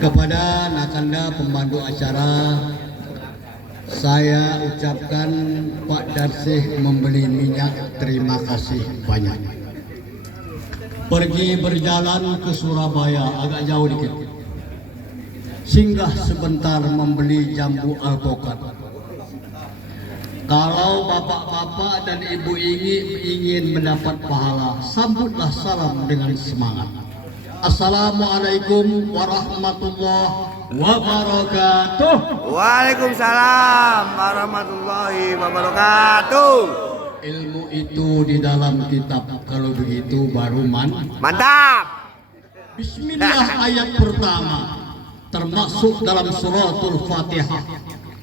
Kepada Nakanda pemandu acara, saya ucapkan Pak Darsih membeli minyak, terima kasih banyak. Pergi berjalan ke Surabaya, agak jauh dikit. Singgah sebentar membeli jambu alpukat. Kalau bapak-bapak dan ibu ingin mendapat pahala, sambutlah salam dengan semangat. Assalamualaikum warahmatullahi wabarakatuh. Waalaikumsalam warahmatullahi wabarakatuh. Ilmu itu di dalam kitab, kalau begitu baru Mantap. Bismillah ayat pertama termasuk dalam suratul Fatihah.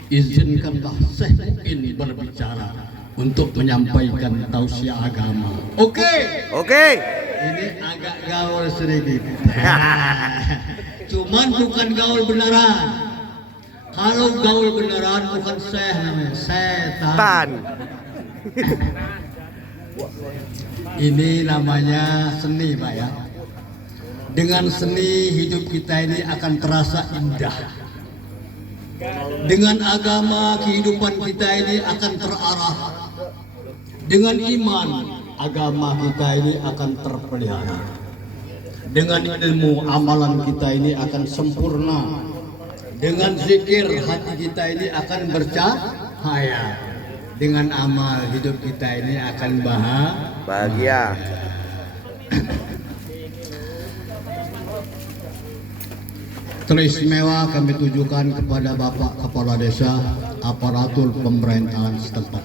Izinkanlah Syekh Mu'in berbicara untuk menyampaikan tausiah agama. Oke. Ini agak gaul sedikit. Cuman bukan gaul beneran. Kalau gaul beneran bukan syekh namanya, setan. Ini namanya seni, Pak ya. Dengan seni hidup kita ini akan terasa indah. Dengan agama kehidupan kita ini akan terarah. Dengan iman agama kita ini akan terpelihara. Dengan ilmu amalan kita ini akan sempurna. Dengan zikir hati kita ini akan bercahaya. Dengan amal hidup kita ini akan bahagia. Teristimewa kami tujukan kepada Bapak Kepala Desa, aparatur pemerintahan setempat.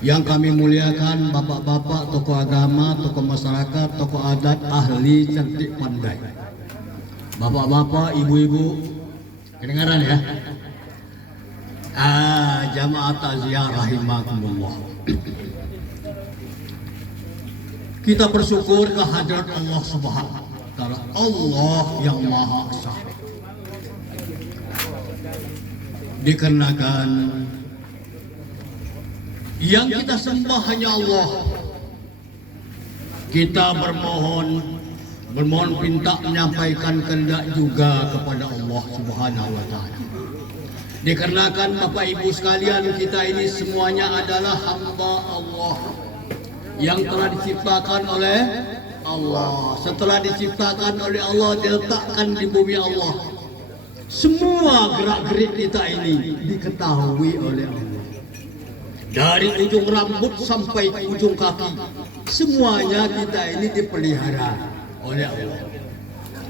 Yang kami muliakan bapak-bapak, tokoh agama, tokoh masyarakat, tokoh adat, ahli cerdik pandai. Bapak-bapak, ibu-ibu, kedengaran ya? Jamaah takziah rahimakumullah. Kita bersyukur kehadirat Allah Subhanahu wa taala, Allah yang Maha Esa. Dikarenakan yang kita sembah hanya Allah. Kita bermohon minta menyampaikan kehendak juga kepada Allah Subhanahu wa taala. Dikarenakan Bapak Ibu sekalian, kita ini semuanya adalah hamba Allah yang telah diciptakan oleh Allah. Setelah diciptakan oleh Allah, diletakkan di bumi Allah. Semua gerak-gerik kita ini diketahui oleh Allah. Dari ujung rambut sampai ke ujung kaki, semuanya kita ini dipelihara oleh Allah.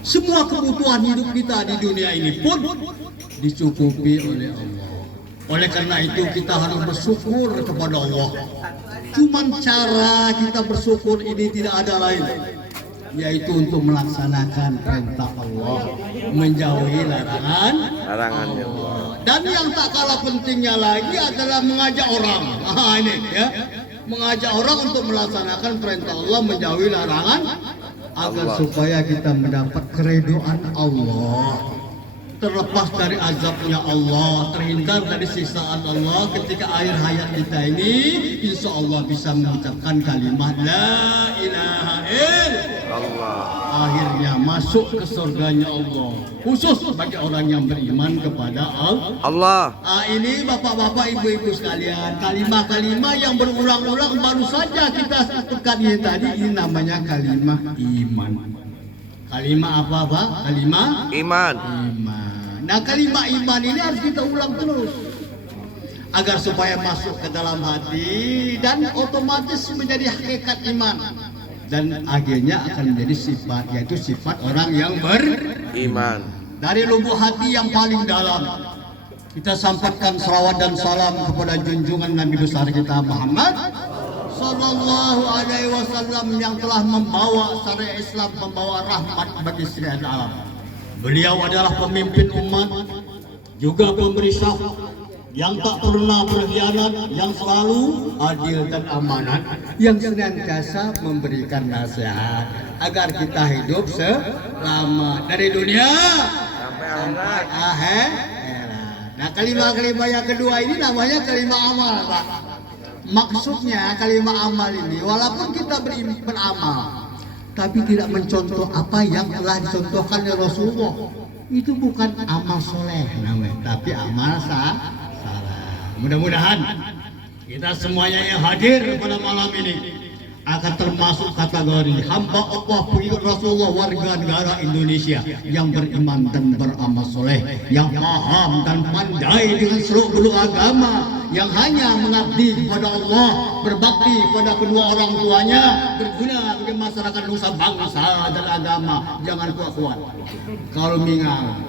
Semua kebutuhan hidup kita di dunia ini pun dicukupi oleh Allah. Oleh karena itu kita harus bersyukur kepada Allah. Cuman cara kita bersyukur ini tidak ada lain, yaitu untuk melaksanakan perintah Allah, menjauhi larangannya Allah. Dan yang tak kalah pentingnya lagi adalah mengajak orang. Ini ya, mengajak orang untuk melaksanakan perintah Allah, menjauhi larangan, agar supaya kita mendapat keridhaan Allah, terlepas dari azabnya Allah, terhindar dari siksaan Allah. Ketika akhir hayat kita ini, insya Allah bisa mengucapkan kalimat La ilaha illallah, akhirnya masuk ke surganya Allah, khusus bagi orang yang beriman kepada Allah. Ini bapak-bapak, ibu-ibu sekalian, kalimah-kalimah yang berulang-ulang baru saja kita sebutkan ini tadi, ini namanya kalimah iman. Kalimah apa Pak? Kalimah Iman. Nah, kalimah iman ini harus kita ulang terus agar supaya masuk ke dalam hati dan otomatis menjadi hakikat iman, dan akhirnya akan menjadi sifat, yaitu sifat orang yang beriman. Dari lubuk hati yang paling dalam kita sampaikan salawat dan salam kepada junjungan Nabi besar kita Muhammad Sallallahu Alaihi Wasallam yang telah membawa syariat Islam, membawa rahmat bagi seluruh alam. Beliau adalah pemimpin umat, juga pemberi syafaat yang tak pernah berkhianat, yang selalu adil dan amanat, yang senantiasa memberikan nasihat agar kita hidup selama dari dunia sampai akhir. Nah, kalimat-kalimat yang kedua ini namanya kalimat amal, Pak. Maksudnya kalimat amal ini, walaupun kita beramal, tapi tidak mencontoh apa yang telah dicontohkan oleh Rasulullah. itu bukan amal soleh namanya, tapi amal salah. Mudah-mudahan kita semuanya yang hadir pada malam ini akan termasuk kategori hamba Allah pengikut Rasulullah, warga negara Indonesia yang beriman dan beramal soleh, yang paham dan pandai dengan seluruh agama, yang hanya mengabdi kepada Allah, berbakti kepada kedua orang tuanya, berguna bagi masyarakat nusa bangsa dan agama. Jangan kuat-kuat kalau mingang.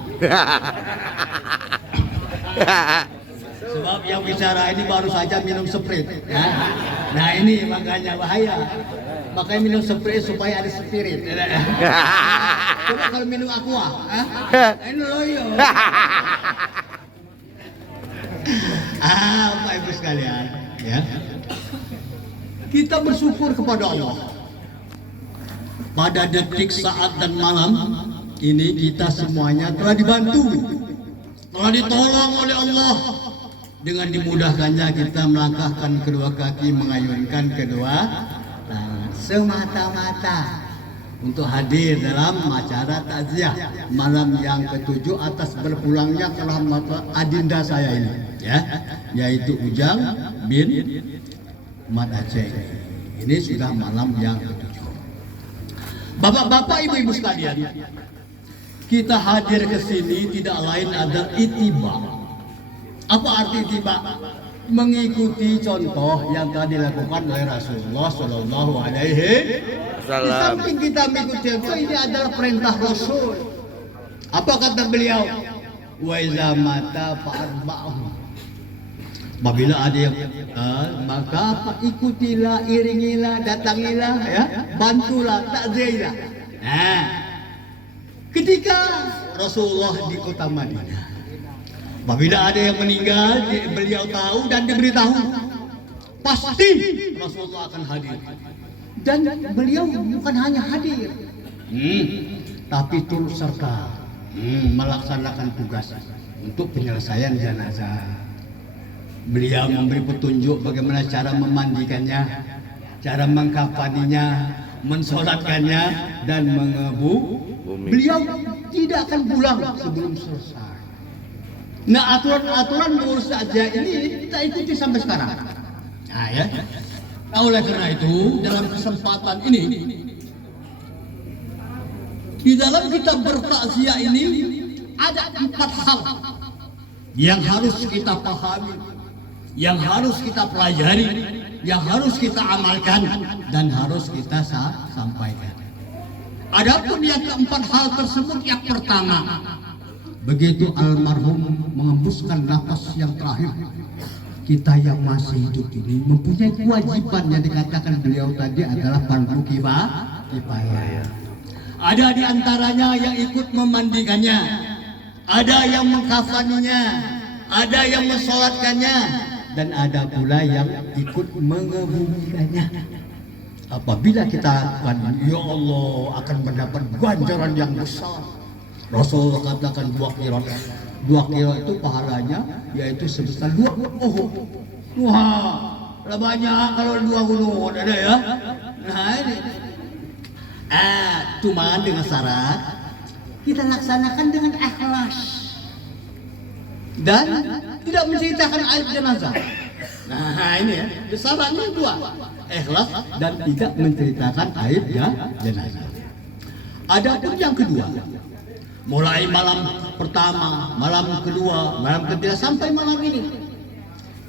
Sebab yang bicara ini baru saja minum sprit. Nah ini makanya bahaya. Makanya minum sprit supaya ada spirit. Coba kalau minum aqua, ini loyo. Bapak Ibu sekalian, ya. Kita bersyukur kepada Allah. Pada detik, saat dan malam ini kita semuanya telah dibantu, telah ditolong oleh Allah. Dengan dimudahkannya kita melangkahkan kedua kaki, mengayunkan kedua tangan semata-mata untuk hadir dalam acara takziah malam yang ke-7 atas berpulangnya ke rahmat adinda saya ini, ya, yaitu Ujang bin Mat Aceh. Ini sudah malam yang ke-7. Bapak-bapak, ibu-ibu sekalian, kita hadir ke sini tidak lain adalah ittiba. Apa arti ittiba? Mengikuti contoh yang telah dilakukan oleh Rasulullah Shallallahu Alaihi Wasallam. Di samping kita mengikuti contoh, ini adalah perintah Rasul. Apa kata beliau? Wa iza mata fa'arba'hum. Apabila ada yang maka ikutilah, iringilah, datangilah, ya, bantulah, takziah. Nah, ketika Rasulullah di kota Madinah, apabila ada yang meninggal, beliau tahu dan diberitahu, pasti Rasulullah akan hadir. Dan beliau bukan hanya hadir, tapi turut serta melaksanakan tugas untuk penyelesaian jenazah. Beliau memberi petunjuk bagaimana cara memandikannya, cara mengkafaninya, mensolatkannya, dan mengebuk. Beliau tidak akan pulang sebelum selesai. Nah, aturan-aturan mengurus takziah ini kita ikuti sampai sekarang. Nah, ya. Nah, oleh karena itu, dalam kesempatan ini, di dalam kita bertakziah ini ada 4 hal yang harus kita pahami, yang harus kita pelajari, yang harus kita amalkan, dan harus kita sampaikan. Adapun yang keempat hal tersebut, yang pertama, begitu almarhum mengembuskan nafas yang terakhir, kita yang masih hidup ini mempunyai kewajiban yang dikatakan beliau tadi adalah fardu kifayah. Ada di antaranya yang ikut memandikannya, ada yang mengkafaninya, ada yang mensolatkannya, dan ada pula yang ikut mengebumikannya. Apabila kita lakukan, ya Allah akan mendapat ganjaran yang besar. Rasulullah katakan 2 qirot. 2 qirot itu pahalanya yaitu sebesar 2 Uhud. Wah, lah banyak kalau 2 gunung ada ya. Nah ini. Cuma dengan syarat kita laksanakan dengan ikhlas dan tidak menceritakan aib jenazah. Nah ini ya, syaratnya 2, ikhlas dan tidak menceritakan aib jenazah. Adapun yang kedua, mulai malam pertama, malam kedua, malam ketiga sampai malam ini,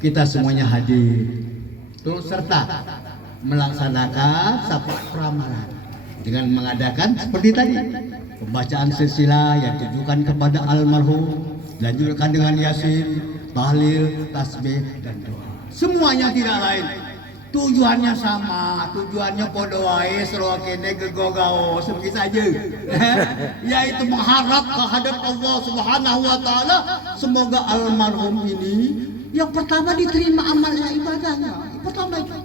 kita semuanya hadir, turut serta melaksanakan syafaat pramalan dengan mengadakan seperti tadi pembacaan silsilah yang ditujukan kepada almarhum, dilanjutkan dengan yasin, tahlil, tasbih, dan doa. Semuanya tidak lain, tujuannya sama, tujuannya podo wae seru kene gegogao seperti saja, yaitu mengharap kehadap Allah Subhanahu wa taala semoga almarhum ini yang pertama diterima amalnya, ibadahnya. Pertama itu.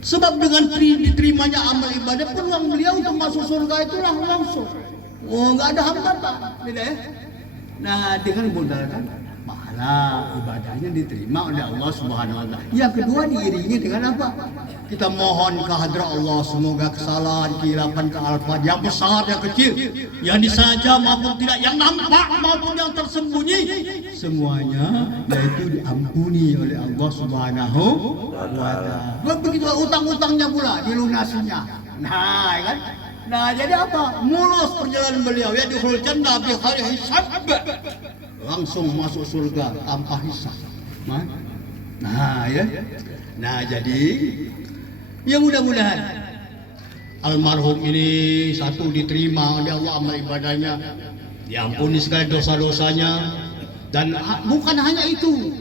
Sebab dengan diterimanya amal ibadah, peluang beliau untuk masuk surga itu langsung. Oh, enggak ada hambatan, tidak ya? Nah, dengan modalkan pahala Nah, ibadahnya diterima oleh Allah Subhanahu wa taala. Yang kedua diiringi dengan apa? Kita mohon ke hadrat Allah semoga kesalahan, khilafan, kealfaan yang besar, yang kecil, yang disaja maupun tidak, yang nampak maupun yang tersembunyi, semuanya yaitu diampuni oleh Allah Subhanahu wa taala. Begitu utang-utangnya pula dilunasinya. Nah, kan? Nah, jadi apa? Mulus perjalanan beliau ya dihul jannah bi ghairi hisab. Langsung masuk surga tanpa hisab. Nah, ya. Nah, jadi ya mudah-mudahan almarhum ini satu diterima oleh Allah amal ibadahnya, diampuni segala dosa-dosanya, dan bukan hanya itu,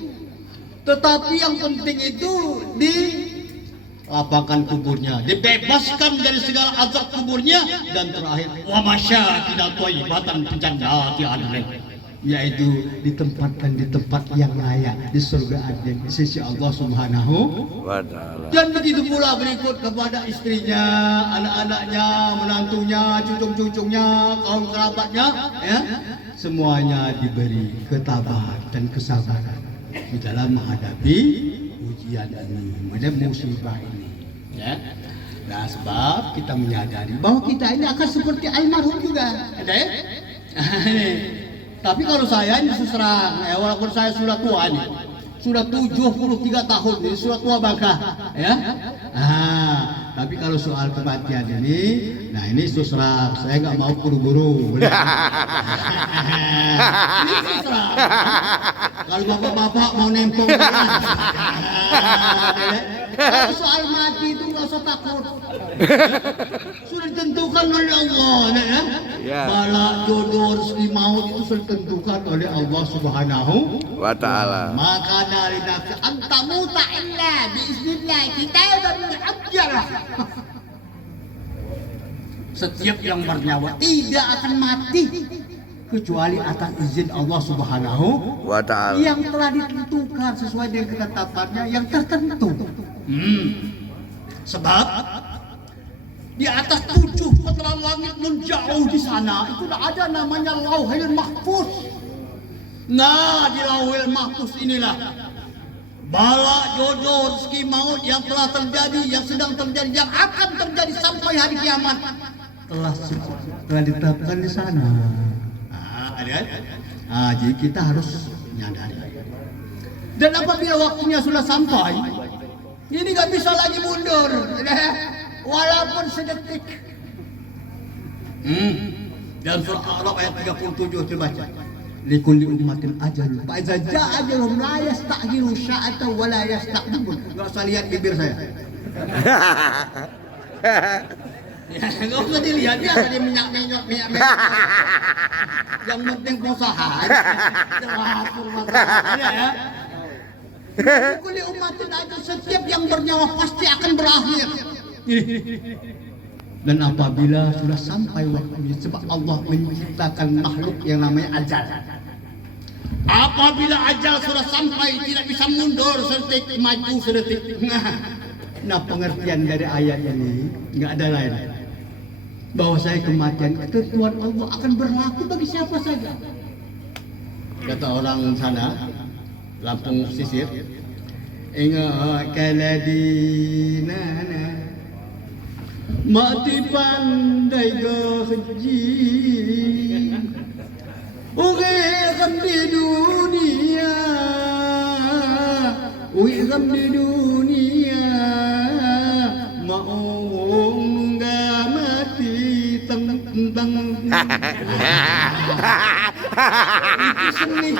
tetapi yang penting itu dilapangkan kuburnya, dibebaskan dari segala azab kuburnya, dan terakhir wa masyakina thayyibatan fi jannati adnin, yaitu ditempatkan di tempat yang layak di surga Aden di sisi Allah Subhanahu wa taala. Dan begitu pula berikut kepada istrinya, anak-anaknya, menantunya, cucu-cucunya, kaum kerabatnya, ya, semuanya diberi ketabahan dan kesabaran di dalam menghadapi ujian ini, musibah ini, ya. Nah, sebab kita menyadari bahwa kita ini akan seperti almarhum juga, ada ya. Tapi kalau saya ini terang, ya, walaupun saya sudah tua nih, sudah 73 tahun, jadi sudah tua bangka, ya. Tapi kalau soal kematian ini, nah ini terang, saya nggak mau buru-buru. Ini terang. Kalau bapak-bapak mau nempel, kalau soal mati itu nggak usah takut. Sudah ditentukan oleh Allah, ya. Bala, jodoh, rezeki, maut itu sudah ditentukan oleh Allah Subhanahu wa taala. Maka dari nafsi antamuta illa biiznillah, kita sudah mengajar. Setiap yang bernyawa tidak akan mati kecuali atas izin Allah Subhanahu wa taala yang telah ditentukan sesuai dengan ketetapannya yang tertentu. Sebab di atas 7 peteran langit menjauh di sana itu ada namanya Lauhul Mahfuz. Nah, di Lauhul Mahfuz inilah bala, jodoh, rezeki, maut yang telah terjadi, yang sedang terjadi, yang akan terjadi sampai hari kiamat telah ditetapkan di sana. Jadi kita harus menyadari. Dan apabila waktunya sudah sampai, ini nggak bisa lagi mundur, walaupun sedetik. Dalam surah Al-A'raf ayat 37 dibaca. Likulli ummatin ajal, fa iza jaa ajaluhum la yasta'khiru sa'atan wa la yastaqdimun. Enggak usah lihat bibir saya. Enggak usah dilihat, dia tadi minyak. Yang penting usaha. Ya. Likulli ummatin ajal, setiap yang bernyawa pasti akan berakhir. Dan apabila sudah sampai waktunya, sebab Allah menciptakan makhluk yang namanya ajal. Apabila ajal sudah sampai, tidak bisa mundur sedetik, maju sedetik. Nah, pengertian dari ayat ini nggak ada lain. Bahwa saya kematian, ketentuan Allah akan berlaku bagi siapa saja. Kata orang sana, Lampung Sisir, ingat kaladina mati pandai keji, uiram di dunia, mau nggak mati tentang. Itu seni,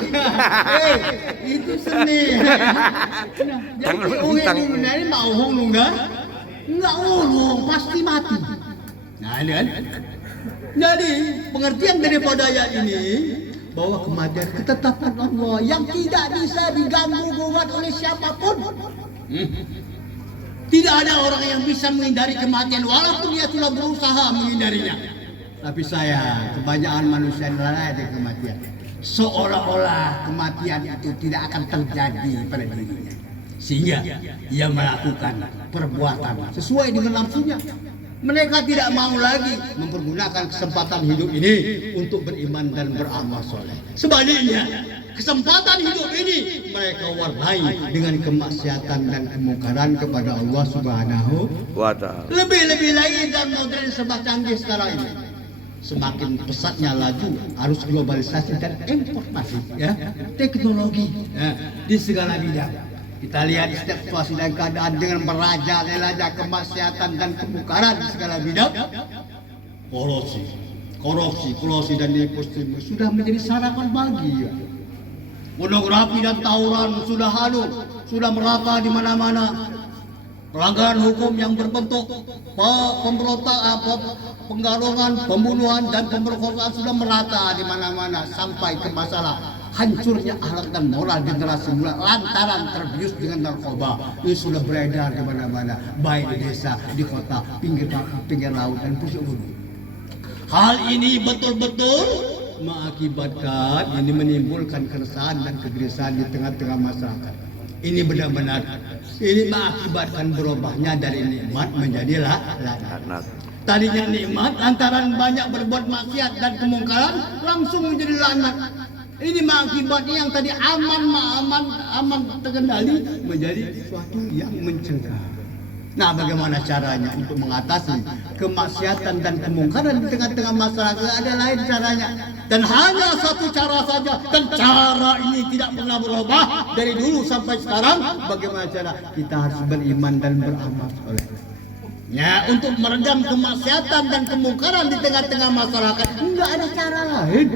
itu seni. Jadi uiram ini mau nggak ulung, pasti mati. Nah, ini kan. Jadi pengertian daripada ayat ini bahwa kematian ketetapan Allah yang tidak bisa diganggu gugat oleh siapapun. Tidak ada orang yang bisa menghindari kematian walaupun dia sudah berusaha menghindarinya. Tapi saya, kebanyakan manusia lalai dari kematian. Seolah-olah kematian itu tidak akan terjadi pada dirinya. Sehingga ia melakukan perbuatan sesuai dengan nafsunya. Mereka tidak mau lagi mempergunakan kesempatan hidup ini untuk beriman dan beramal soleh. Sebaliknya, Kesempatan hidup ini mereka warnai dengan kemaksiatan dan kemungkaran kepada Allah Subhanahu Wa ta'ala. Lebih-lebih lagi dan modern serba canggih sekarang ini. Semakin pesatnya laju arus globalisasi dan informasi, ya, teknologi, ya, di segala bidang. Kita lihat di setiap situasi dan keadaan dengan merajalelanya kemaksiatan dan kemungkaran di segala bidang. Korupsi dan nepotisme sudah menjadi sarapan bagi. Ya. Pornografi dan tawuran sudah merata di mana-mana. Pelanggaran hukum yang berbentuk penggalongan, pembunuhan dan pemerkosaan sudah merata di mana-mana sampai ke masalah hancurnya akhlak dan moral generasi muda lantaran terbius dengan narkoba. Ini sudah beredar di mana-mana, baik di desa, di kota, pinggir laut dan pusat bumi. Hal ini betul-betul mengakibatkan menimbulkan keresahan dan kegelisahan di tengah-tengah masyarakat. Ini benar-benar ini mengakibatkan berubahnya dari nikmat menjadi laknat. Tadinya nikmat lantaran banyak berbuat maksiat dan kemungkaran langsung menjadi laknat. Ini mengakibatkan yang tadi aman terkendali menjadi sesuatu yang mencegah. Nah, bagaimana caranya untuk mengatasi kemaksiatan dan kemungkaran di tengah-tengah masyarakat? Ada lain caranya. Dan hanya satu cara saja. Dan cara ini tidak pernah berubah dari dulu sampai sekarang. Bagaimana cara? Kita harus beriman dan beramal soleh. Ya, untuk meredam kemaksiatan dan kemungkaran di tengah-tengah masyarakat. Enggak ada cara lain.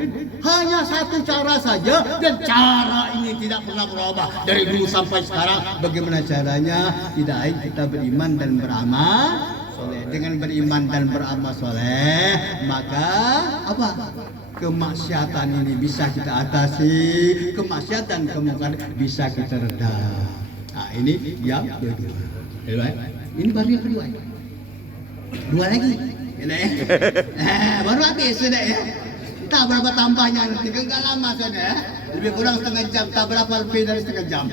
Hanya satu cara saja. Dan cara ini tidak pernah berubah dari dulu sampai sekarang. Bagaimana caranya? Tidak lain kita beriman dan beramal soleh. Dengan beriman dan beramal soleh, maka apa? Kemaksiatan ini bisa kita atasi. Kemaksiatan kemungkaran bisa kita redam. Nah, ini yang kedua. Ini baru yang kedua. Dua lagi, baru habis sudah ya. Tak berapa tambahnya nanti, enggak lama sudah ya. Lebih kurang setengah jam, tak berapa lebih dari setengah jam.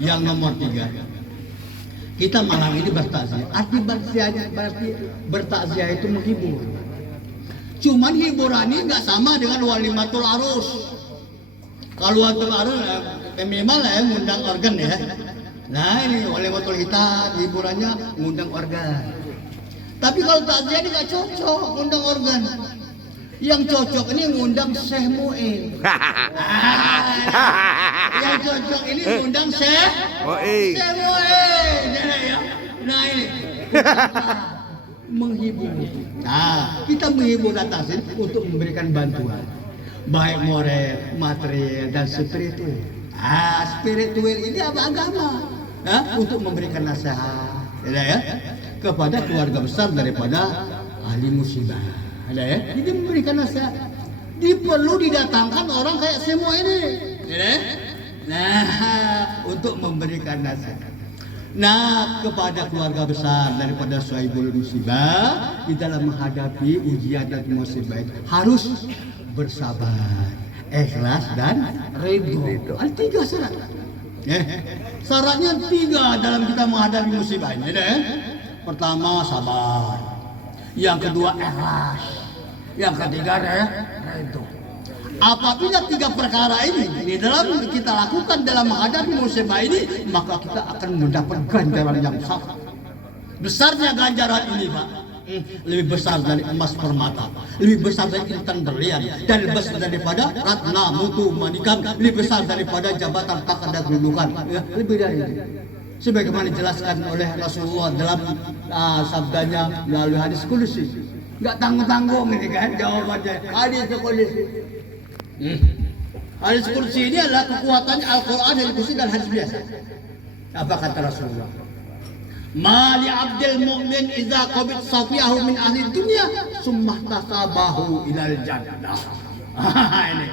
Yang nomor 3, kita malam ini bertakziah. Arti bertakziah itu menghibur. Cuman hiburan ini enggak sama dengan walimatul arus. Kalau walimatul arus minimal ya ngundang organ ya. Nah ini oleh botol kita hiburannya ngundang organ. Tapi kalau takziah ini nggak cocok ngundang organ. Yang cocok ini ngundang Syekh Mu'in. Yang cocok ini ngundang Syekh Mu'in. Nah ini menghibur. Nah kita menghibur atasin untuk memberikan bantuan baik moral, material dan spiritual. Spiritual ini apa? Agama. Untuk memberikan nasihat, ya, kepada keluarga besar daripada ahli musibah, ya. Jadi memberikan nasihat. Perlu didatangkan orang kayak semua ini, ya. Nah, untuk memberikan nasihat. Nah, kepada keluarga besar daripada sahibul musibah di dalam menghadapi ujian dan musibah itu harus bersabar, ikhlas dan ridho. Ada 3 syarat. Syaratnya 3 dalam kita menghadapi musibah ini. Pertama sabar, yang kedua ikhlas, yang ketiga ridho. Apabila 3 perkara ini di dalam kita lakukan dalam menghadapi musibah ini, maka kita akan mendapat ganjaran yang sangat besarnya. Ganjaran ini, Pak, lebih besar dari emas permata, lebih besar dari intan berlian, dan lebih besar daripada ratna mutu manikam, lebih besar daripada jabatan pangkat dan kedudukan, ya, lebih dari itu. Sebagaimana dijelaskan oleh Rasulullah dalam sabdanya melalui hadis qudsi. Enggak tanggung-tanggung ini kan jawabannya. Hadis qudsi. Hadis qudsi ini adalah kekuatannya Al-Qur'an, hadis qudsi dan hadis biasa. Apa kata Rasulullah? Mali abdil mu'min iza qabit safiyahu min ahli dunia summah tasabahu ilal jannah. Ini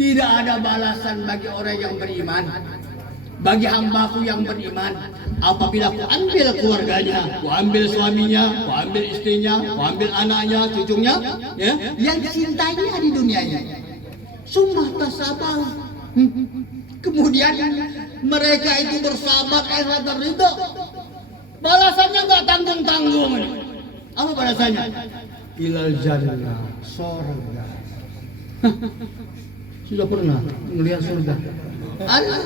tidak ada balasan bagi orang yang beriman, bagi hambaku yang beriman, apabila ku ambil keluarganya, ku ambil suaminya, ku ambil istrinya, ku ambil anaknya, cucunya, ya, yang cintainya di dunia ini, summah tasabahu, kemudian mereka itu bersabar, ikhlas dan ridho. Balasannya nggak tanggung-tanggung. Apa balasannya? Ilal jannah, surga. Sudah pernah melihat surga? Ada.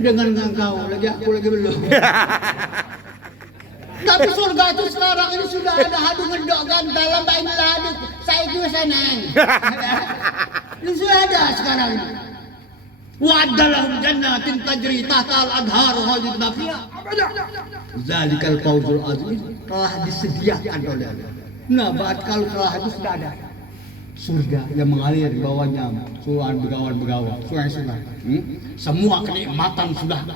Dengan engkau, aku lagi belum. Tapi surga itu sekarang ini sudah ada hadu ngedok kan dalam bainlah hadu. Saya juga senang. Ini sudah ada sekarang ini. Wa'adalahum jannatin tajri tahtal adharu khalidina fiha. Zalikal fawzul azim. Telah disediakan oleh Allah. Nah, kalau telah itu sudah ada surga yang mengalir di bawahnya begawan-begawan, sungai-sungai. Semua kenikmatan sudah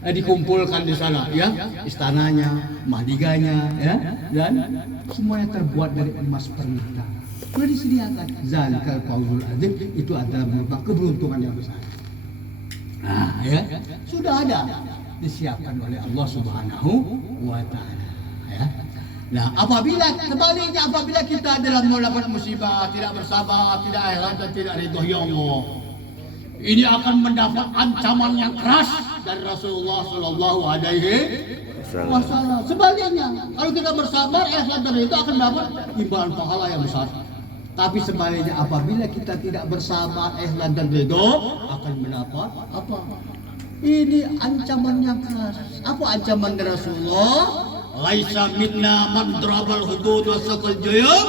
dikumpulkan di sana, ya, istananya, mahliganya, ya, dan semuanya terbuat dari emas permata. Sudah disediakan. Zalikal fawzul azim, itu adalah merupakan keberuntungan yang besar. Nah, ya, sudah ada disiapkan oleh Allah Subhanahu wa Ta'ala, ya. Nah, sebaliknya apabila kita dalam mendapat musibah, tidak bersabar, tidak ikhlas dan tidak ridho ya Allah, ini akan mendapat ancaman yang keras dari Rasulullah Shallallahu Alaihi Wasallam. Sebaliknya, kalau kita bersabar, ikhlas dan ridho akan dapat imbalan pahala yang besar. Tapi sebaliknya apabila kita tidak bersabar, ikhlas dan ridho, akan mendapat apa? Ini ancaman yang keras. Apa ancaman dari Rasulullah? Laisa minna man darabal hudud wa saqal juyub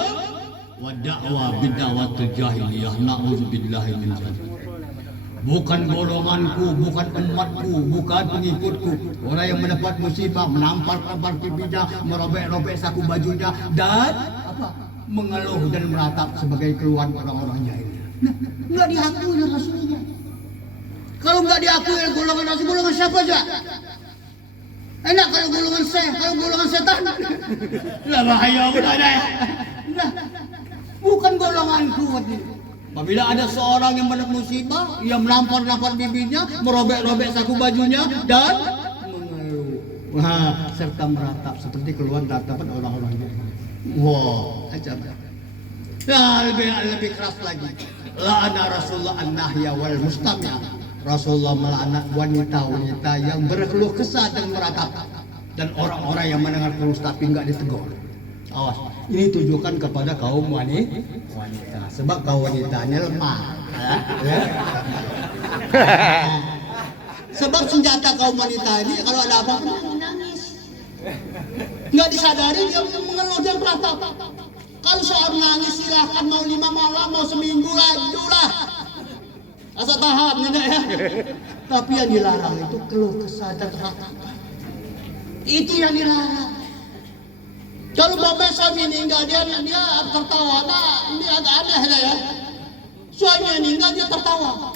wa da'wa bid'awatul jahiliyah. Na'udzubillahi min dzalik. Bukan golonganku, bukan umatku, bukan pengikutku. Orang yang mendapat musibah, menampar-nampar pipinya, merobek-robek saku bajunya, dan apa? Mengeluh dan meratap sebagai keluhan orang-orang jahil. Nah, enggak diakui oleh Rasulullah. Kalau enggak diakui oleh golongan Rasul, golongan siapa aja? Enak kalau golongan kalau golongan setan. Lah bahaya udah ada. Nah, bukan golonganku. Apabila ada seorang yang mendapat musibah, ia menampar-nampar bibinya, merobek-robek saku bajunya, dan mengeluh, serta meratap seperti keluhan ratapan orang-orang jahil. Wow, ajaib. Nah, lebih keras lagi. La'ana Rasulullah an-nahya wal mustami'. Rasulullah melaknat wanita-wanita yang berkeluh kesah dan meratap, dan orang-orang yang mendengar keluh tapi enggak ditegur. Awas, ini tujukan kepada kaum wanita. Sebab kaum wanitanya lemah. Ya. Sebab senjata kaum wanita ini kalau ada apa-apa menangis. Nggak disadari dia mengeluh dan meratap. Kalau soal nangis silahkan, mau 5 malam, mau seminggu, lanjutlah. Asal tahan, ya. Tapi yang dilarang itu keluh kesah dan ratapan. Itu yang dilarang. Kalau bapak suami meninggal dia tertawa, nah ini agak aneh lah ya. Suami meninggal dia tertawa.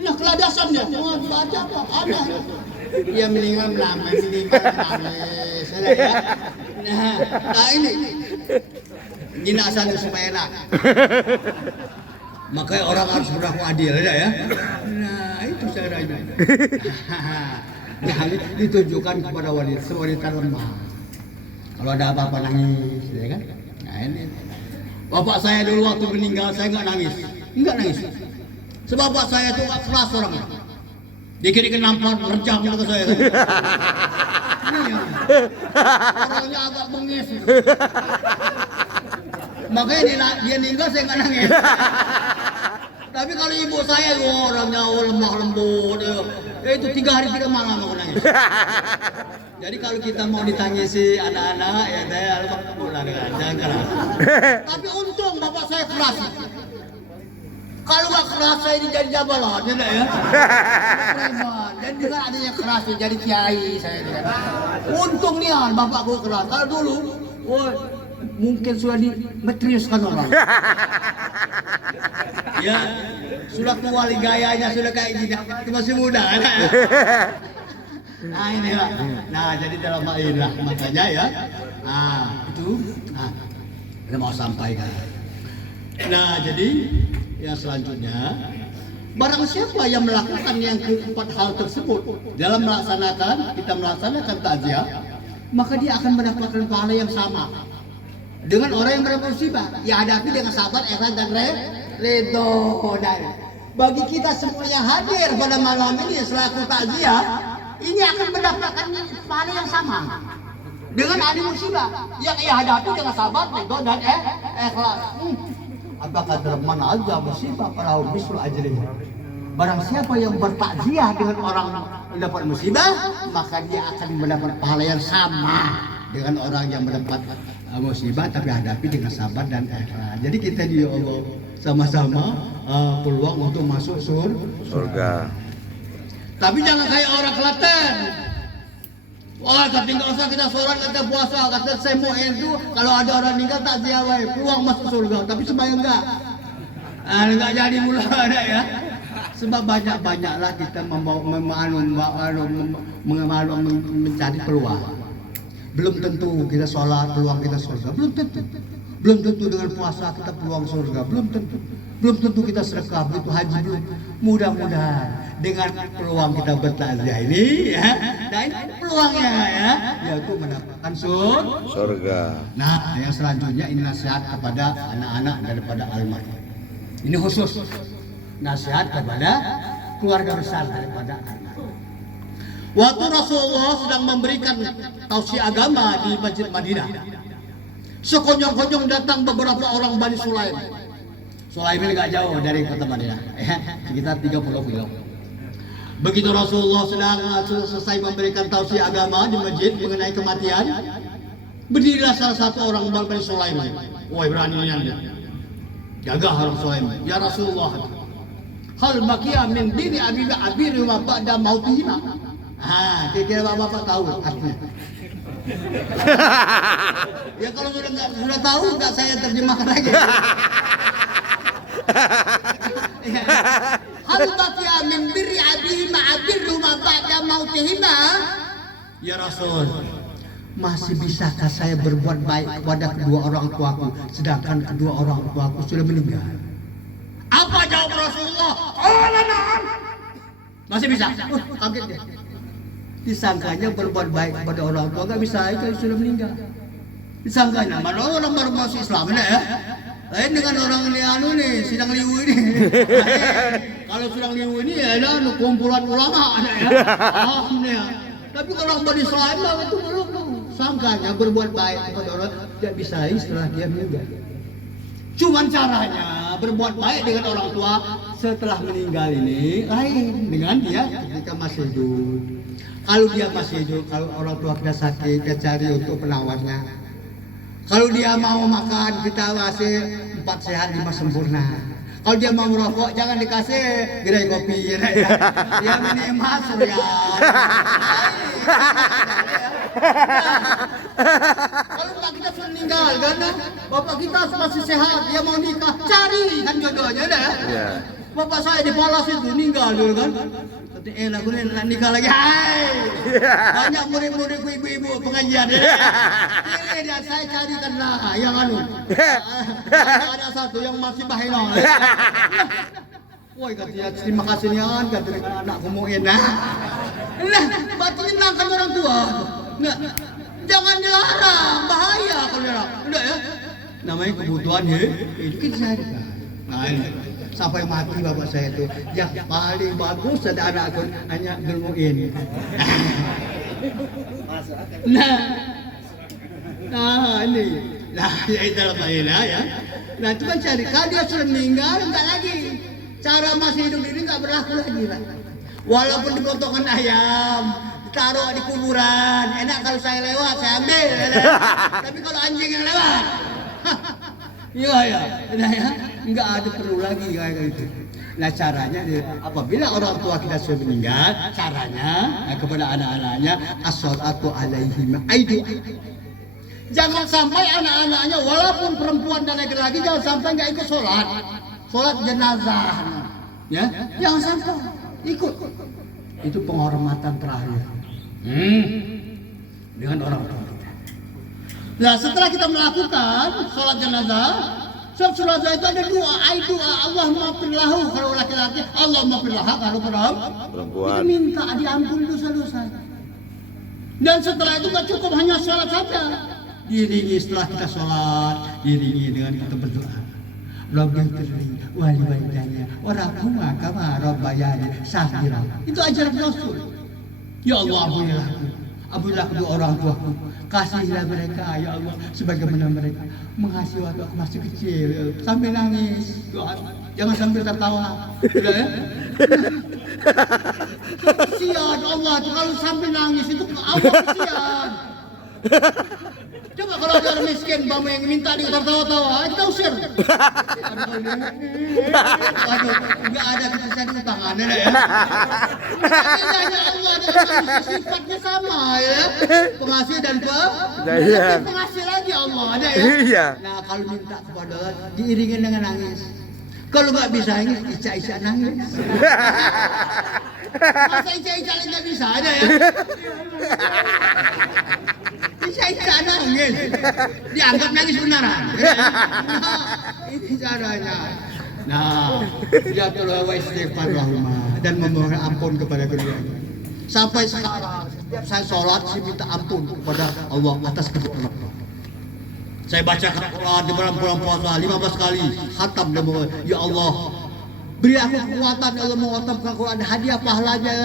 Nah keladasan dia, mau baca apa? Aneh. Dia meninggal nangis, ya. Nah ini jenazah supaya enak. Makanya orang harus berlaku adil, ya. Nah itu caranya. Nah, ditujukan kepada wanita lemah. Kalau ada apa-apa nangis, ya kan? Nah ini. Bapak saya dulu waktu meninggal saya nggak nangis. Sebab bapak saya tuh nggak keras orangnya. Dikit-dikit nampar, nerjam ke saya. Orangnya agak bengis. Makanya dia meninggal saya nggak nangis. Tapi kalau ibu saya orangnya lemah lembut, itu 3 hari 3 malam aku nangis. Jadi kalau kita mau ditangisi anak-anak, ya saya alhamdulillah jangan keras. Tapi untung bapak saya keras. Kalau nggak keras saya jadi jabalan, ya. Dan dengan adanya keras jadi kiai saya. Untung nih bapak gue keras. Kalau dulu, mungkin sudah dimetriuskan orang. Ya, sudah tua gayanya sudah kayak gini, masih muda. Nah inilah. Nah jadi dalam hal inilah makanya ya. Nah itu, kita mau sampaikan. Nah jadi yang selanjutnya, barang siapa yang melakukan yang keempat hal tersebut dalam kita melaksanakan takziah, maka dia akan mendapatkan pahala yang sama dengan orang yang mendapat musibah. Ya hadapi dengan sabar, ikhlas dan ridho. Dan bagi kita semua yang hadir pada malam ini selaku takziah, ini akan mendapatkan pahala yang sama dengan ahli musibah yang ia hadapi dengan sabar, ridho dan ikhlas. Apakah dalam mana aja musibah para mislu ajrihi. Barang siapa yang bertakziah dengan orang yang dapat musibah, maka dia akan mendapat pahala yang sama dengan orang yang mendapat musibah tapi hadapi dengan sabar dan ikhlas. Jadi kita di Allah sama-sama peluang untuk masuk surga. Tapi jangan kayak orang Klaten. Wah, tinggal usah kita sholat, kita puasa, kata saya mau itu kalau ada orang meninggal tak ziarah, peluang masuk surga. Tapi sembahyang enggak jadi mula ada ya. Sebab banyak-banyaklah kita mencari peluang. Belum tentu kita sholat peluang kita surga, belum tentu. Belum tentu dengan puasa kita peluang surga, belum tentu. Belum tentu kita sedekah, begitu haji belum. Mudah-mudahan dengan peluang kita bertakziah ini ya, dan peluangnya ya, yaitu mendapatkan surga. Nah, yang selanjutnya ini nasihat kepada anak-anak daripada almarhum. Ini khusus nasihat kepada keluarga besar daripada almarhum. Waktu Rasulullah sedang memberikan tausiah agama di Masjid Madinah, sekonyong-konyong datang beberapa orang Bani Sulaim. Sulaim ini gak jauh dari kota Madinah, sekitar 30 kilo. Begitu Rasulullah sedang selesai memberikan tausiah agama di masjid mengenai kematian, berdirilah salah satu orang Bani Sulaim. Wah, beraninya dia. Gagah orang Sulaim. Ya Rasulullah, hal baqiya min dini abi wa ba'da mautihina. Kira-kira bapak tahu artinya. Ya kalau sudah tahu enggak saya terjemahkan lagi. Hal baqiya min birri abi wa ba'da mautihina. Ya Rasul, masih bisakah saya berbuat baik kepada kedua orang tuaku sedangkan kedua orang tuaku sudah meninggal? Apa jawab Rasulullah? Na'am. Masih bisa. Kaget dia. Disangkanya berbuat baik kepada orang tua nggak bisa itu sudah meninggal. Disangkanya mana orang baru masuk Islam ini ya. Lain dengan orang nih sidang liwu ini. Kalau sidang liwu ini ya ada kumpulan ulama ada ya. Ya. Tapi kalau orang Bani Sulaim itu belum. Sangkanya berbuat baik kepada orang tidak bisa setelah dia meninggal. Cuman caranya berbuat baik dengan orang tua setelah meninggal ini lain dengan dia ketika masih hidup. Kalau dia masih hidup, kalau orang tua kita sakit, kita cari untuk penawarnya. Kalau dia mau makan, kita kasih 4 sehat 5 sempurna. Kalau dia mau merokok, jangan dikasih gerai kopi. Dia minimal surya. Kalau bapak kita sudah meninggal, kan? Bapak kita masih sehat, dia mau nikah, cari kan jodohnya dah. Bapak saya di Palas itu meninggal dulu kan. Aku nak nikah lagi. Hai. Banyak murid-muridku ibu-ibu pengajian. Ini dia saya carikanlah yang anu. Ada satu yang masih bahino. Woi katanya terima kasih nian kata dengan anakku Muin. Nah, batin menangkan orang tua. Nah, jangan dilarang, bahaya kalau dilarang. Udah ya. Namanya kebutuhan ya. Itu kita carikan. Nah, ini. Sampai mati bapak saya itu yang paling bagus ada anakku hanya gelmuin. Ini ya itu lah ya. Nah itu kan cari kalau dia sudah meninggal enggak lagi cara masih hidup ini enggak berlaku lagi lah. Walaupun dipotongkan ayam taruh di kuburan enak kalau saya lewat saya ambil. Tapi kalau anjing yang lewat iya, nah ya, enggak ada perlu lagi kayak gitu. Nah caranya apabila orang tua kita sudah meninggal, caranya kepada anak-anaknya as-sholatu alaihim aidu. Jangan sampai anak-anaknya walaupun perempuan dan laki-laki jangan sampai enggak ikut sholat jenazah. Ya, jangan sampai ikut. Itu penghormatan terakhir. Dengan orang tua. Nah setelah kita melakukan sholat jenazah, sholat jenazah itu ada doa Allah maafirlahu kalau laki-laki, Allah maafirlah kalau perempuan. Kita minta diampuni dosa-dosa. Dan setelah itu gak cukup hanya sholat saja, diiringi setelah kita sholat, diiringi dengan kita berdoa. Rabbighfirli wali walidayya warhamhuma kama rabbayani shaghira. Itu ajaran Rasul. Ya Allah ampunilah Apabila kedua orang tuaku, kasihlah mereka ya Allah sebagaimana mereka mengasihi waktu aku masih kecil. Sampai nangis, jangan sampai tertawa. Sudah ya? Kesian Allah tuh kalau sampai nangis itu Allah kesian. Coba kalau ada orang miskin, bang yang minta dia tertawa-tawa, kita usir. Waduh, nggak ada kesusahan utang ada ya. Hanya Allah dengan sifatnya sama ya, pengasih dan pengasih lagi Allah ada ya. Iya. Nah kalau minta kepada Allah diiringin dengan nangis. Kalau nggak bisa nangis, Ica nangis. Masa Ica nggak bisa ada ya? Ica nangis, dianggap nangis beneran. Nah, ini caranya. Nah, ya Allah wa istighfarullah dan memohon ampun kepada keduanya. Sampai sekarang setiap saya sholat saya minta ampun kepada Allah atas kedua orang tua. Saya baca Quran di bulan puasa 15 kali khatam dan ya Allah beri aku kekuatan Allah menghatamkan Quran hadiah pahalanya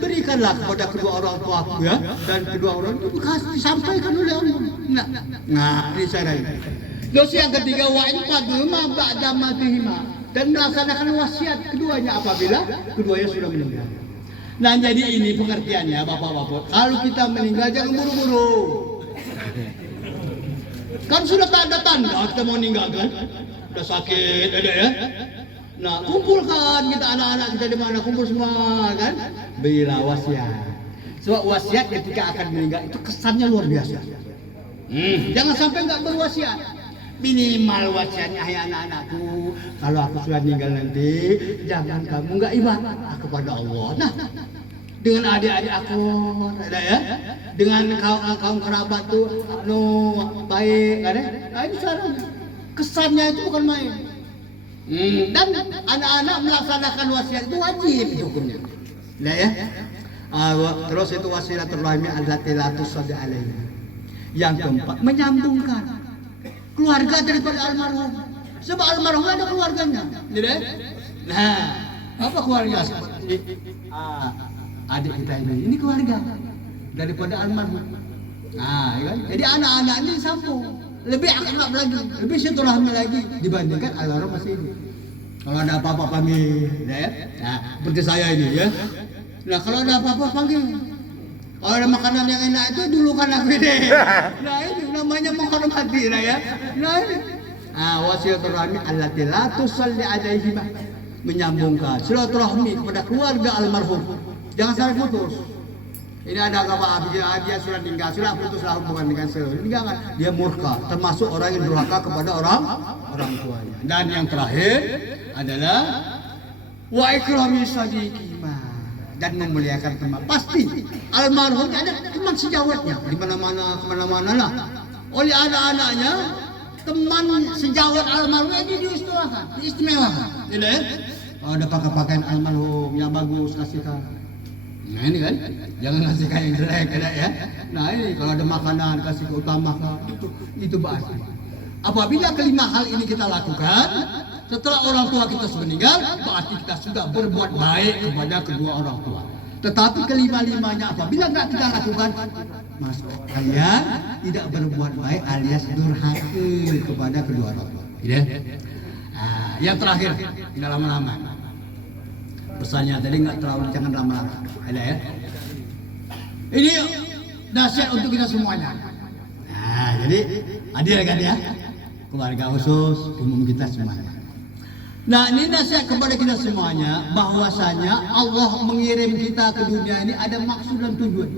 berikanlah kepada kedua orang tua aku ya dan kedua orang itu disampaikan oleh Allah. Nah ini cara ini. Dosa yang ketiga wa in faduma ba'da matihima dan melaksanakan wasiat keduanya apabila keduanya sudah meninggal. Nah jadi ini pengertiannya bapak-bapak. Kalau kita meninggal jangan buru-buru. Kan sudah tanda-tanda kita mau meninggal kan? Udah sakit ada ya. Nah kumpulkan kita anak-anak kita di mana kumpul semua kan? Berilah wasiat. Sebab wasiat ketika akan meninggal itu kesannya luar biasa. Jangan sampai nggak berwasiat. Minimal wasiatnya hai anak-anakku. Kalau aku sudah meninggal nanti jangan kamu nggak ibadah kepada Allah. Nah dengan adik-adik aku ada ya. Dengan kaum kerabat tuh baik kan ya? Nah ini caranya kesannya itu bukan main dan anak-anak melaksanakan wasiat itu wajib itu hukumnya nah ya terus itu wasilaturrahmi allati la tusaddi alaihi yang keempat menyambungkan keluarga daripada almarhum sebab almarhum ada keluarganya ya? Nah apa keluarga seperti adik kita ini keluarga daripada almarhum. Nah, ya kan? Jadi anak-anak ini sambung, lebih akrab lagi, lebih silaturahmi lagi dibandingkan almarhum masih hidup. Kalau ada apa-apa panggil, ya. Nah, seperti saya ini ya. Nah, kalau ada apa-apa panggil. Kalau ada makanan yang enak itu dulu kan aku ini. Nah, ini namanya menghormati, nah ya. Nah, ini. Wasilaturahmi allati la tusalli alaihi menyambungkan silaturahmi kepada keluarga almarhum. Jangan sampai putus. Ini ada apa dia sudah meninggal, sudah putuslah hubungan dengan seorang kan dia murka, termasuk orang yang durhaka kepada orang tuanya. Dan yang terakhir adalah wa ikrami sadiqima dan memuliakan teman. Pasti almarhum ada teman sejawatnya di mana-mana kemana-mana lah. Oleh anak-anaknya teman sejawat almarhum ini diistimewakan. Tidak ya? Ada pakaian almarhum yang bagus kasihkan. Nah ini kan, jangan kasih kain jelek ya. Nah ini kalau ada makanan kasih keutamakan itu berarti. Apabila kelima hal ini kita lakukan, setelah orang tua kita sudah meninggal, berarti kita sudah berbuat baik kepada kedua orang tua. Tetapi kelima-limanya apabila nggak kita lakukan, mas kalian tidak berbuat baik alias durhaka kepada kedua orang tua. Ya? Nah, yang terakhir, tidak lama-lama. Pesannya tadi nggak terlalu jangan lama-lama. Ada ya? Ini nasihat untuk kita semuanya. Nah, jadi adil kan ya? Keluarga khusus, umum kita semuanya. Nah, ini nasihat kepada kita semuanya bahwasanya Allah mengirim kita ke dunia ini ada maksud dan tujuan.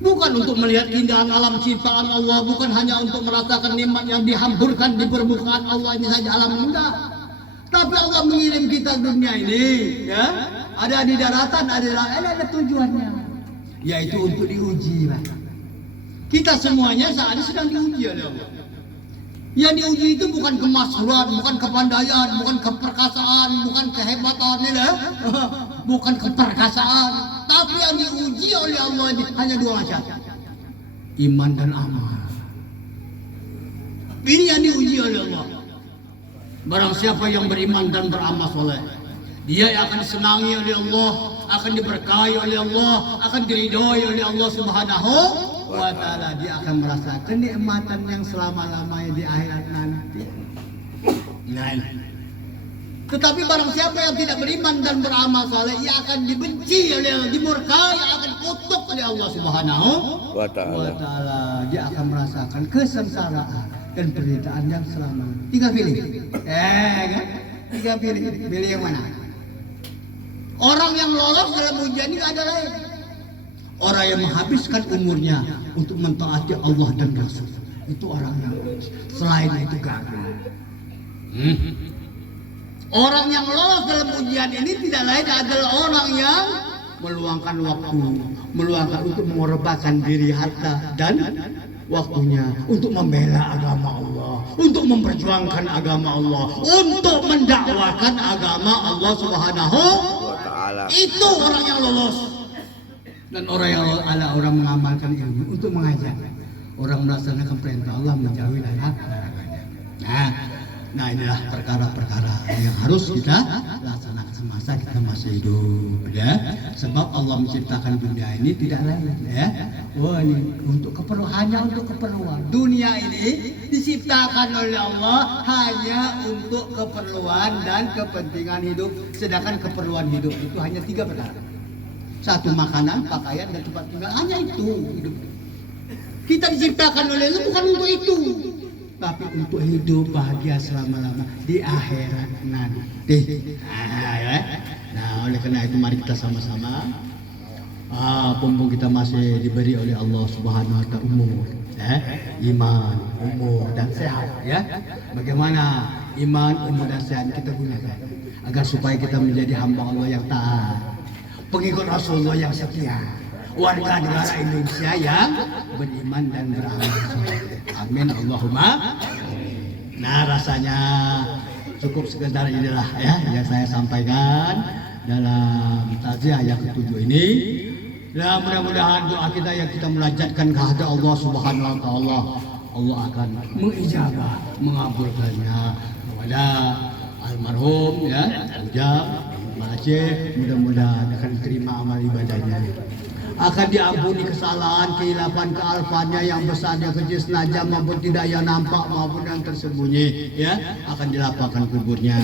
Bukan untuk melihat keindahan alam ciptaan Allah, bukan hanya untuk merasakan nikmat yang dihamburkan di permukaan Allah ini saja alam enggak. Tapi Allah mengirim kita ke dunia ini, ya, ada di daratan, ada tujuannya, yaitu untuk diuji, Pak. Kita semuanya saat ini sedang diuji oleh Allah. Yang diuji itu bukan kemasyhuran, bukan kepandaian, bukan keperkasaan, bukan kehebatan, ya, bukan keperkasaan. Tapi yang diuji oleh Allah ini hanya dua macam, iman dan amal. Ini yang diuji oleh Allah. Barang siapa yang beriman dan beramal soleh, dia yang akan disenangi oleh Allah, akan diberkahi oleh Allah, akan diridhoi oleh Allah Subhanahu wa taala. Dia akan merasakan kenikmatan yang selama-lamanya di akhirat nanti. Nah, tetapi barang siapa yang tidak beriman dan beramal saleh, ia akan dibenci oleh Allah, dimurkai, akan kutuk oleh Allah Subhanahu wa taala. Dia akan merasakan kesengsaraan dan penderitaan yang selama-lamanya. Tiga pilih. Kan? Tiga pilih. Pilih yang mana? Orang yang lolos dalam ujian ini ada lain. Orang yang menghabiskan umurnya untuk mentaati Allah dan Rasul. Itu orang yang selain itu gagal. Orang yang lolos dalam ujian ini tidak lain adalah orang yang meluangkan waktu, meluangkan untuk mengorbankan diri, harta dan waktunya untuk membela agama Allah, untuk memperjuangkan agama Allah, untuk mendakwakan agama Allah Subhanahu wa taala. Itu orang yang lolos. Dan orang yang lolos adalah orang mengamalkan ilmu untuk mengajar, orang melaksanakan perintah Allah, menjauhi larangannya. Nah inilah perkara-perkara yang harus kita laksanakan semasa kita masih hidup, ya. Sebab Allah menciptakan dunia ini tidak lain, ya. Ini untuk keperluannya, untuk keperluan. Dunia ini diciptakan oleh Allah hanya untuk keperluan dan kepentingan hidup. Sedangkan keperluan hidup itu hanya 3 perkara. 1, makanan, pakaian, dan tempat tinggal. Hanya itu hidup. Kita diciptakan oleh Allah bukan untuk itu, tapi untuk hidup bahagia selama-lama di akhirat nanti. Nah, oleh karena itu mari kita sama-sama, mumpung kita masih diberi oleh Allah Subhanahu wa taala umur, iman, umur dan sehat, ya. Bagaimana iman, umur dan sehat kita gunakan agar supaya kita menjadi hamba Allah yang taat, pengikut Rasulullah yang setia, warga negara Indonesia yang beriman dan beramal saleh. Amin Allahumma. Nah, rasanya cukup sekedar inilah ya yang saya sampaikan dalam takziah yang ke-7 ini. Dan mudah-mudahan doa kita yang kita munajatkan kepada Allah Subhanahu wa taala, Allah akan mengijabah, mengabulkannya kepada almarhum ya, Ujang Aceh. Mudah-mudahan akan diterima amal ibadahnya, akan diampuni kesalahan, kehilapan, kealfannya yang besar, yang kecil, senajam maupun tidak, yang nampak maupun yang tersembunyi, ya. Akan dilapangkan kuburnya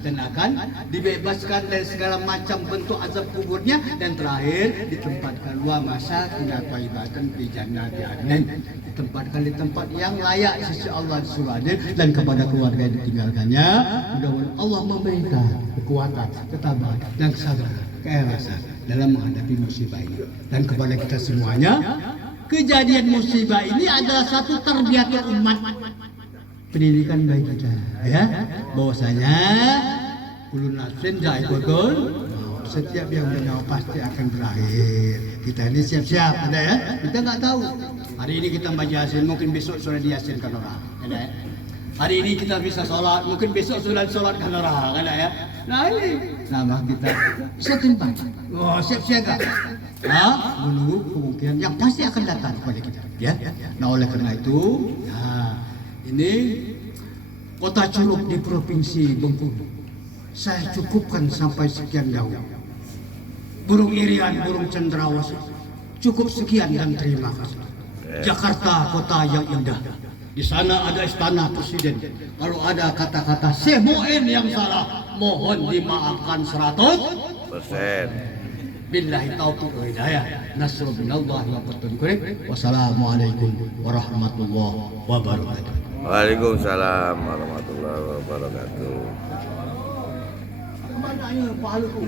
dan akan dibebaskan dari segala macam bentuk azab kuburnya, dan terakhir ditempatkan wa masakin thayyibatan fi jannati adnin, ditempatkan di tempat yang layak sisi Allah di surga adil, dan kepada keluarga yang ditinggalkannya mudah-mudahan Allah memberikan kekuatan, ketabahan dan kesabaran, keikhlasan dalam menghadapi musibah ini. Dan kepada kita semuanya, kejadian musibah ini adalah satu tarbiyatul umat, pendidikan bagi kita, ya, bahwasanya kullu nafsin dha'iqatul maut, setiap yang bernyawa pasti akan berakhir. Kita ini siap-siap, ada ya. Kita nggak tahu. Hari ini kita baca Yasin, mungkin besok sudah diyasinkan orang, ada ya. Hari ini kita bisa sholat, mungkin besok sudah sholatkan orang, ada ya. Nah ini nama kita setimpan, siap siaga, menunggu kemungkinan yang pasti akan datang kepada kita, ya. Nah oleh karena itu, ini kota Curug di provinsi Bengkulu saya cukupkan sampai sekian dahulu. Burung irian, burung cendrawasih, cukup sekian dan terima kasih. Jakarta kota yang indah. Di sana ada istana presiden. Kalau ada kata-kata Syekh Mu'in yang salah, mohon dimaafkan 100%. Billahi taufiq wa hidayah. Nasrul minallahi wa fathun qarib. Wassalamualaikum warahmatullahi wabarakatuh. Waalaikumsalam warahmatullahi wabarakatuh. Kemana pahalku?